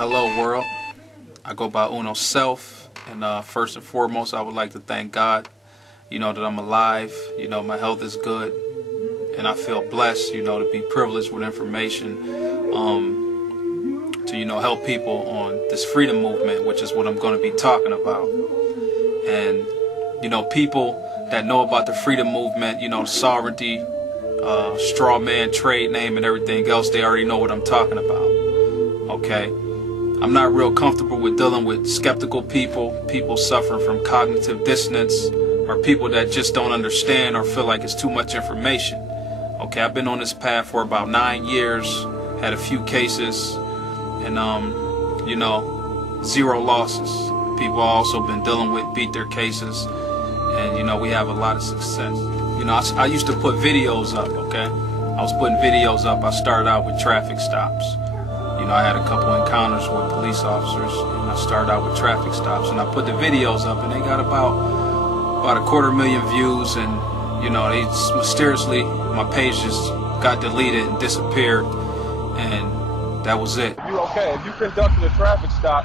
hello world. I go by Uno Self, and first and foremost I would like to thank God, that I'm alive, my health is good, and I feel blessed, to be privileged with information, to help people on this freedom movement, which is what I'm going to be talking about. And, people that know about the freedom movement, sovereignty, straw man, trade name, and everything else, they already know what I'm talking about. Okay? I'm not real comfortable with dealing with skeptical people suffering from cognitive dissonance, or people that just don't understand or feel like it's too much information. Okay, I've been on this path for about 9 years, had a few cases, and 0 losses. People I've also been dealing with beat their cases, and we have a lot of success. I used to put videos up, okay? I was putting videos up. I started out with traffic stops. I had a couple encounters with police officers, and I started out with traffic stops, and I put the videos up, and they got about 250,000 views, and they mysteriously, my page just got deleted and disappeared, and that was it. Okay, if you conducted a traffic stop,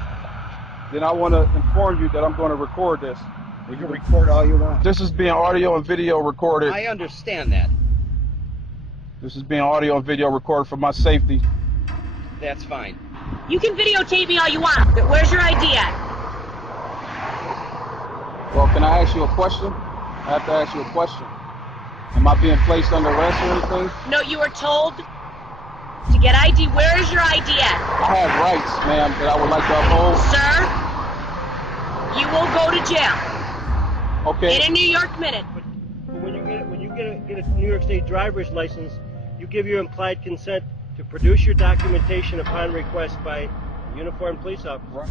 then I want to inform you that I'm going to record this. You can record all you want. This is being audio and video recorded. I understand that. This is being audio and video recorded for my safety. That's fine. You can videotape me all you want, but where's your ID at? Well, can I ask you a question? I have to ask you a question. Am I being placed under arrest or anything? No, you were told to get ID. Where is your ID at? I have rights, ma'am, that I would like to uphold. Sir, you will go to jail. Okay. In a New York minute. When you get a New York State driver's license, you give your implied consent to produce your documentation upon request by a uniformed police officer.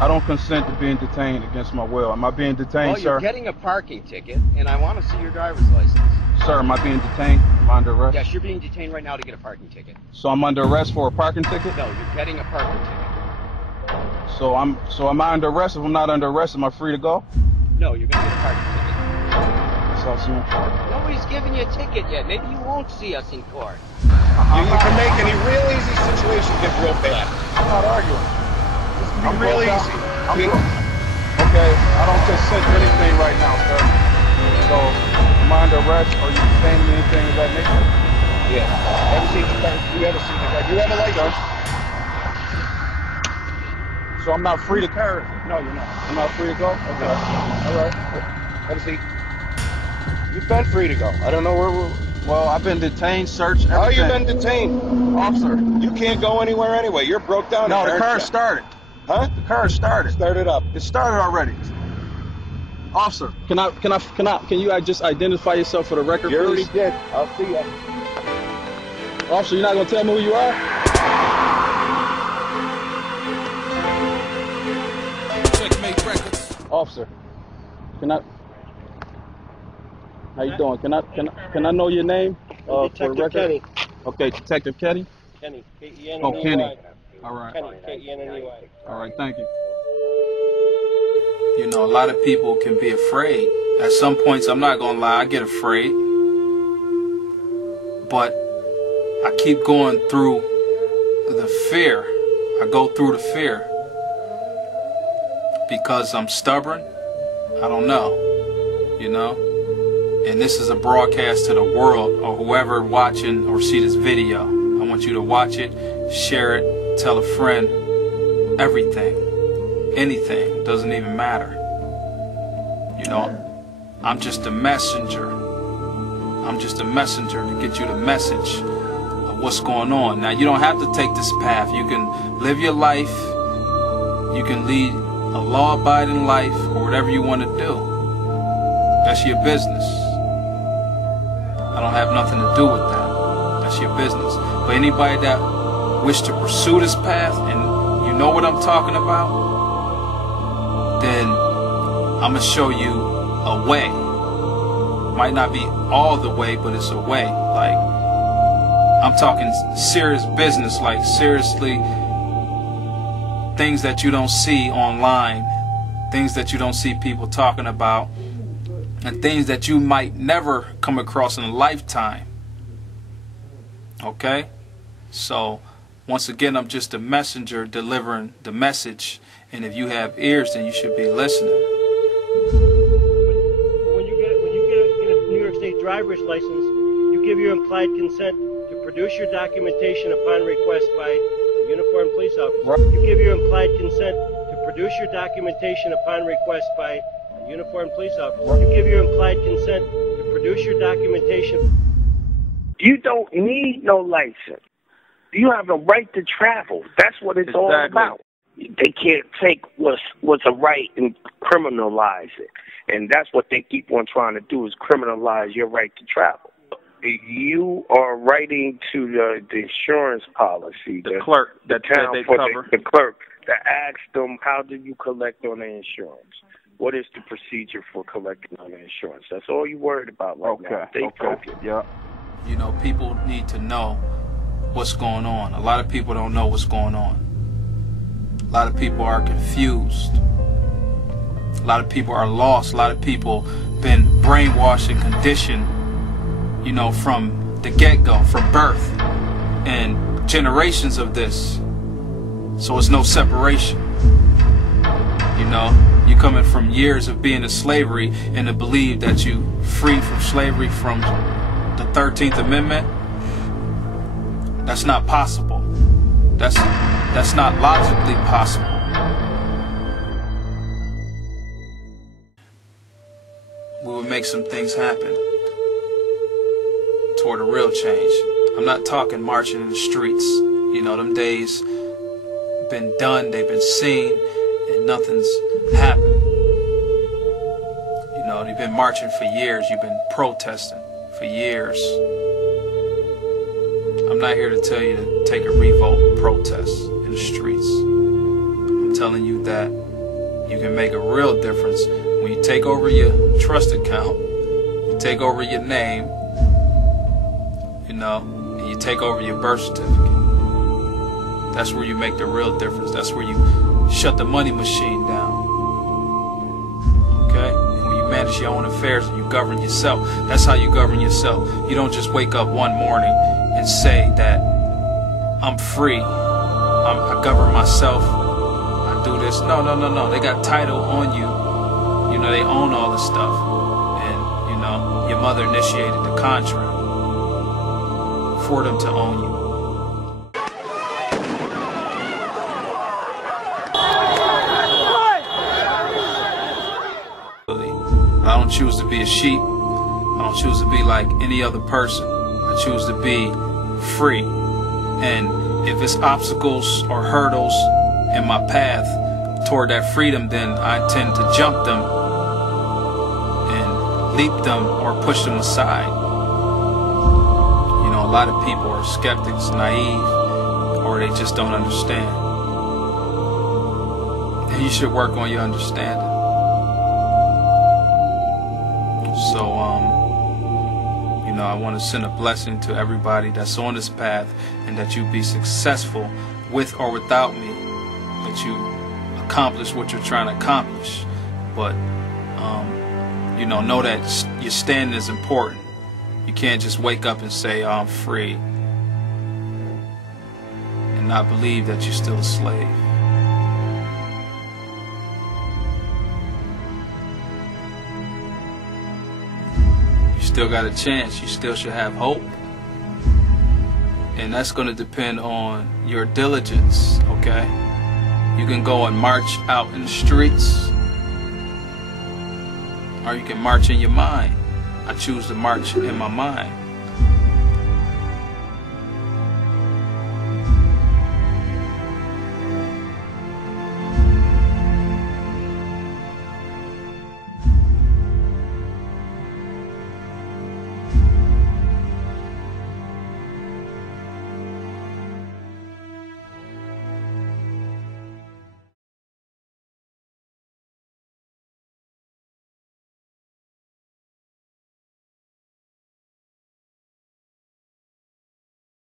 I don't consent to being detained against my will. Am I being detained, well, sir? You're getting a parking ticket, and I want to see your driver's license. Sir, am I being detained? Am I under arrest? Yes, you're being detained right now to get a parking ticket. So I'm under arrest for a parking ticket? No, you're getting a parking ticket. So am I under arrest? If I'm not under arrest, am I free to go? No, you're going to get a parking ticket. Nobody's giving you a ticket yet. Maybe you won't see us in court. You can make any real easy situation get real bad. I'm not arguing. This can be real easy. Okay, I don't consent to anything right now, sir. So, am I under arrest? Or you saying anything of that nature? Yeah. Ever seen the car? You ever seen the car? You have a license? So I'm not free to carry? No, you're not. I'm not free to go? Okay. All right. Have a seat. You've been free to go. I don't know where we're... Well, I've been detained, searched, everything. Oh, you've been detained? Officer. You can't go anywhere anyway. You're broke down. No, the car started. Huh? The car started. Started up. It started already. Officer, can you just identify yourself for the record, you please? already did. I'll see you. Officer, you're not going to tell me who you are? Checkmate Records. Officer, how you doing? Can I know your name? For the record? Kenny. Okay, Detective Kenny? Kenny. K-E-N-N-E-Y. Oh, Kenny. All right. Kenny. K-E-N-N-E-Y. All right, thank you. A lot of people can be afraid. At some points, I'm not going to lie, I get afraid. But I keep going through the fear. I go through the fear. Because I'm stubborn? I don't know. And this is a broadcast to the world, or whoever watching or see this video. I want you to watch it, share it, tell a friend, everything, anything, doesn't even matter. I'm just a messenger. I'm just a messenger to get you the message of what's going on. Now, you don't have to take this path. You can live your life. You can lead a law-abiding life, or whatever you want to do. That's your business. I don't have nothing to do with that. That's your business. But anybody that wish to pursue this path, and you know what I'm talking about, then I'm going to show you a way. Might not be all the way, but it's a way. Like, I'm talking serious business, like seriously, things that you don't see online, things that you don't see people talking about, and things that you might never come across in a lifetime. Okay? So Once again, I'm just a messenger delivering the message. And if you have ears, then you should be listening. But when you get a New York State driver's license, you give your implied consent to produce your documentation upon request by a uniformed police officer. Right. You give your implied consent to produce your documentation upon request by a uniformed police officer. Right. You give your implied consent to produce your documentation. You don't need no license. You have a right to travel. That's what it's all about. They can't take what's a right and criminalize it. And that's what they keep on trying to do, is criminalize your right to travel. You are writing to the insurance policy, The clerk the that town they for cover. the clerk, to ask them, how do you collect on the insurance? What is the procedure for collecting on the insurance? That's all you're worried about right now. They focus. Yeah. You know, people need to know what's going on. A lot of people don't know what's going on. A lot of people are confused. A lot of people are lost. A lot of people been brainwashed and conditioned, you know, from the get-go, from birth, and generations of this. So it's no separation. You know, you coming from years of being in slavery and to believe that you free from slavery from the 13th Amendment. That's not possible. That's not logically possible. We would make some things happen toward a real change. I'm not talking marching in the streets. You know, them days been done, they've been seen, and nothing's happened. You know, you've been marching for years, you've been protesting for years. I'm not here to tell you to take a revolt protest in the streets. I'm telling you that you can make a real difference when you take over your trust account, you take over your name, you know, and you take over your birth certificate. That's where you make the real difference. That's where you shut the money machine down. Okay? And when you manage your own affairs and you govern yourself, that's how you govern yourself. You don't just wake up one morning and say that I'm free, I govern myself, I do this. No. They got title on you. You know, they own all this stuff. And, you know, your mother initiated the contract for them to own you. I don't choose to be a sheep. I don't choose to be like any other person. I choose to be free. And if it's obstacles or hurdles in my path toward that freedom, then I tend to jump them and leap them or push them aside. You know, a lot of people are skeptics, naive, or they just don't understand. And you should work on your understanding. So, you know, I want to send a blessing to everybody that's on this path, and that you be successful with or without me, that you accomplish what you're trying to accomplish. But, you know that your stand is important. You can't just wake up and say, oh, I'm free, and not believe that you're still a slave. Still got a chance. You still should have hope, and that's going to depend on your diligence. Okay, you can go and march out in the streets, or you can march in your mind. I choose to march in my mind.